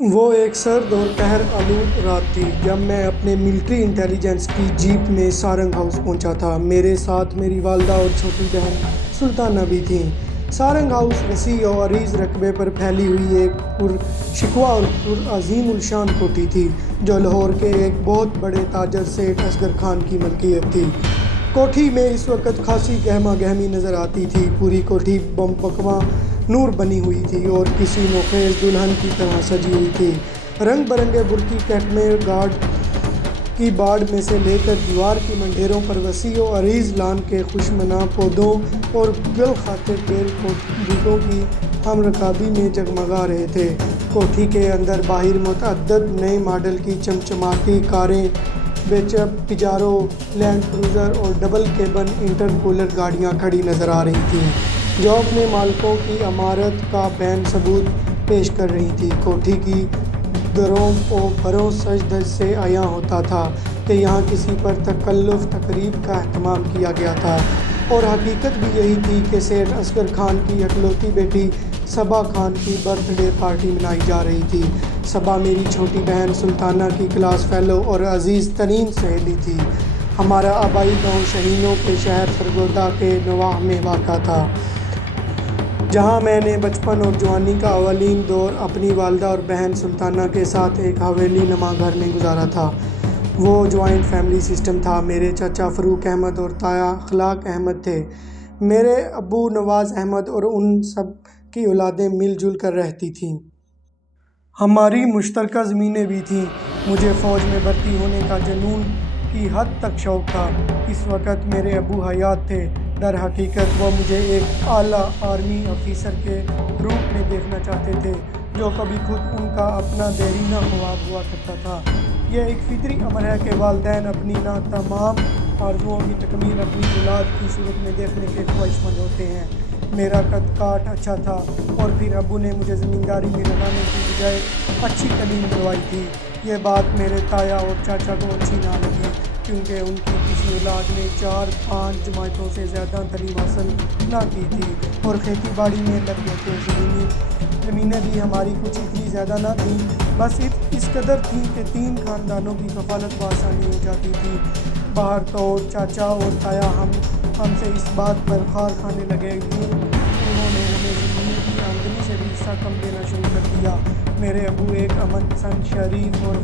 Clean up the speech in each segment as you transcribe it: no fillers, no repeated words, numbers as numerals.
وہ ایک سرد اور قہر آلود رات تھی جب میں اپنے ملٹری انٹیلیجنس کی جیپ میں سارنگ ہاؤس پہنچا تھا۔ میرے ساتھ میری والدہ اور چھوٹی بہن سلطانہ بھی تھیں۔ سارنگ ہاؤس وسیع و عریض رقبے پر پھیلی ہوئی ایک پرشکوہ اور پرعظیم الشان کوٹھی تھی جو لاہور کے ایک بہت بڑے تاجر سیٹھ اصغر خان کی ملکیت تھی۔ کوٹھی میں اس وقت خاصی گہما گہمی نظر آتی تھی۔ پوری کوٹھی بمبکواں نور بنی ہوئی تھی اور کسی نوخیز دلہن کی طرح سجی ہوئی تھی۔ رنگ برنگے برقی کیٹمے گارڈ کی باڑ میں سے لے کر دیوار کی منڈھیروں پر وسیع و عریض لان کے خوشمنا پودوں اور گل کھاتے بیل بوٹوں کی ہم رکابی میں جگمگا رہے تھے۔ کوٹھی کے اندر باہر متعدد نئے ماڈل کی چمچماتی کاریں، بیچپ پجارو، لینڈ کروزر اور ڈبل کیبن انٹر کولر گاڑیاں کھڑی نظر آ رہی تھیں جو اپنے مالکوں کی عمارت کا بین ثبوت پیش کر رہی تھیں۔ کوٹھی کی دروں و بروں سج دھج سے عیاں ہوتا تھا کہ یہاں کسی پر تکلف تقریب کا اہتمام کیا گیا تھا، اور حقیقت بھی یہی تھی کہ سیٹھ اصغر خان کی اکلوتی بیٹی صبا خان کی برتھ ڈے پارٹی منائی جا رہی تھی۔ صبا میری چھوٹی بہن سلطانہ کی کلاس فیلو اور عزیز ترین سہیلی تھی۔ ہمارا آبائی گاؤں شاہینوں کے شہر سرگودا کے نواح میں واقع تھا، جہاں میں نے بچپن اور جوانی کا اولین دور اپنی والدہ اور بہن سلطانہ کے ساتھ ایک حویلی نما گھر میں گزارا تھا۔ وہ جوائنٹ فیملی سسٹم تھا۔ میرے چچا فروخ احمد اور تایا اخلاق احمد تھے۔ میرے ابو نواز احمد اور ان سب کی اولادیں مل جل کر رہتی تھیں۔ ہماری مشترکہ زمینیں بھی تھیں۔ مجھے فوج میں بھرتی ہونے کا جنون کی حد تک شوق تھا۔ اس وقت میرے ابو حیات تھے۔ در حقیقت وہ مجھے ایک اعلیٰ آرمی افسر کے روپ میں دیکھنا چاہتے تھے، جو کبھی خود ان کا اپنا دیرینہ خواب ہوا کرتا تھا۔ یہ ایک فطری امر ہے کہ والدین اپنی ناتمام آرزوؤں کی تکمیل اپنی اولاد کی صورت میں دیکھنے کے خواہشمند ہوتے ہیں۔ میرا قد کاٹ اچھا تھا، اور پھر ابو نے مجھے زمینداری میں لگانے کی بجائے اچھی تعلیم دلوائی تھی۔ یہ بات میرے تایا اور چاچا کو اچھی نہ لگی، کیونکہ ان کی کسی اولاد نے 4-5 جماعتوں سے زیادہ تعلیم حاصل نہ کی تھی اور کھیتی باڑی میں لگ گئے تھے۔ زمینیں بھی ہماری کچھ اتنی زیادہ نہ تھیں، بس اس قدر تھیں کہ 3 خاندانوں کی کفالت بآسانی ہو جاتی تھی۔ باہر تو چاچا اور تایا ہم سے اس بات پر خار کھانے لگے۔ انہوں نے ہمیں زمین کی آمدنی سے بھی حصہ کم دینا شروع کر دیا۔ میرے ابو ایک امن پسند، شریف اور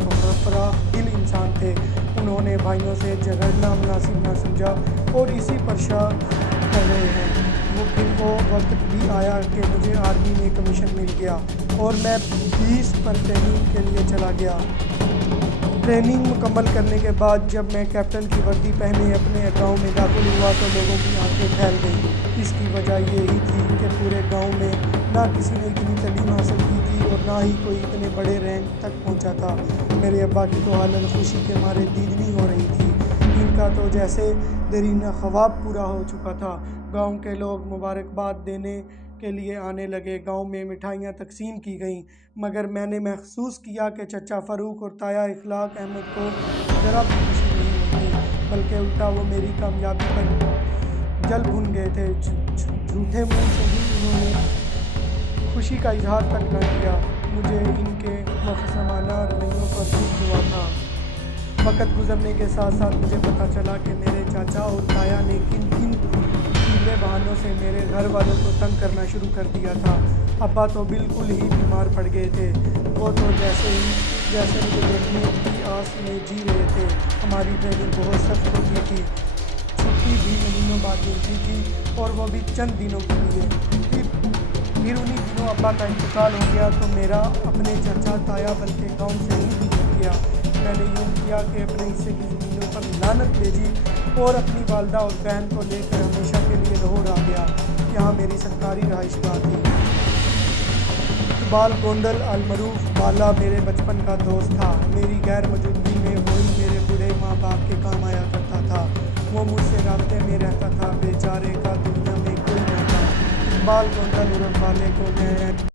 فراخ دل انسان تھے۔ انہوں نے بھائیوں سے جھگڑنا مناسب نہ سمجھا اور اسی پر شاہ کر رہے ہیں۔ پھر وہ وقت بھی آیا کہ مجھے آرمی میں کمیشن مل گیا اور میں 20 پر ٹریننگ کے لیے چلا گیا۔ ٹریننگ مکمل کرنے کے بعد جب میں کیپٹن کی وردی پہنے اپنے گاؤں میں داخل ہوا تو لوگوں کی آنکھیں پھیل گئیں۔ اس کی وجہ یہی تھی کہ پورے گاؤں میں نہ کسی نے اتنی تعلیم حاصل کی تھی اور نہ ہی کوئی اتنے بڑے رینک تک پہنچا تھا۔ میرے ابا کی تو حالت خوشی کے مارے دیدنی ہو رہی تھی۔ ان کا تو جیسے دیرینہ خواب پورا ہو چکا تھا۔ گاؤں کے لوگ مبارکباد دینے کے لیے آنے لگے۔ گاؤں میں مٹھائیاں تقسیم کی گئیں، مگر میں نے محسوس کیا کہ چچا فروخ اور تایا اخلاق احمد کو ذرا بھی خوشی نہیں ہوتی، بلکہ الٹا وہ میری کامیابی پر جل بھن گئے تھے۔ جھوٹے منہ سے ہی انہوں نے خوشی کا اظہار تک نہ کیا۔ مجھے ان کے مخصمانہ رویوں پر دکھ ہوا تھا۔ وقت گزرنے کے ساتھ ساتھ مجھے پتہ چلا کہ میرے چاچا اور تایا نے کن کن ہیلے بہانوں سے میرے گھر والوں کو تنگ کرنا شروع کر دیا تھا۔ ابا تو بالکل ہی بیمار پڑ گئے تھے۔ وہ تو جیسے مجھے دیکھنے کی آس میں جی رہے تھے۔ ہماری ٹریننگ بہت سخت ہوتی تھی، چھٹی بھی مہینوں بعد ملتی تھی، اور وہ بھی چند دنوں کے لیے۔ پھر انہی دنوں ابا کا انتقال ہو گیا تو میرا اپنے چچا تایا بلکہ گاؤں سے ہی نکل گیا۔ میں نے یوں کیا کہ اپنے حصے کی زمینوں پر لعنت بھیجی اور اپنی والدہ اور بہن کو لے کر ہمیشہ کے لیے لاہور آ گیا۔ یہاں میری سرکاری رہائش گاہ تھی۔ اقبال گوندل المعروف بالا میرے بچپن کا دوست تھا۔ میری غیر موجودگی میں وہی میرے بوڑھے ماں باپ کے کام آیا کرتا تھا۔ وہ مجھ سے رابطے میں رہتا تھا۔ بیچارے کا دنیا میں کوئی نہ تھا۔ اقبال گوندل عرف بالے کو میں